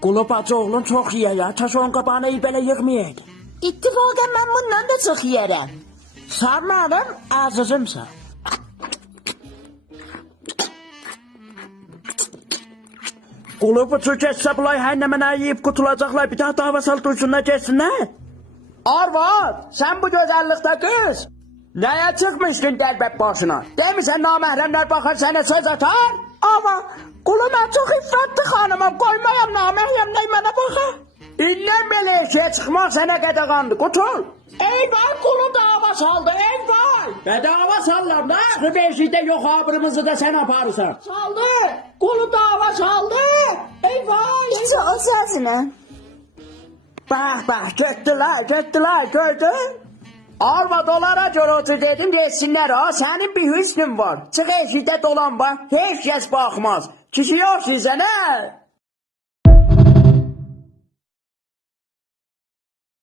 Qulu bacı oğlun çox yiyə ya. Taş onun qabağına belə yığmayaydı. İttifaqən mən bundan da çox yeyərəm. Sən mənim əzizimsən. Qulu buçu geçsə bunlar hənnəmənə yiyib qutulacaqlar. Bir daha dava sal dursunlar geçsinlər. Arvad, sən bu gözəllikdə qız. Nəyə çıxmışdın dərbəb başına? Demisən naməhrəmlər baxar sənə söz atar? Ama qulu mən çox iffətli xanımam. Qoymayam naməhrəmlər mənə baxar. İndən belə eşeğe çıxmaq sənə qədəğandı. Qutul. Eyvah qulu dava saldı, eyvah. Dava sallar da. Çıxıb eşikdə yox abırımızı da sən aparırsan. Saldı. Qulu dava saldı. Eyvah. Hiç o sözünü. Bax, getdilər, gördün? Arvad onlara görə otur dedim, geçsinlər ha, sənin bir hüsnün var. Çıx eşikdə dolan bax, heç kəs baxmaz. Kişi yox sizə, nə?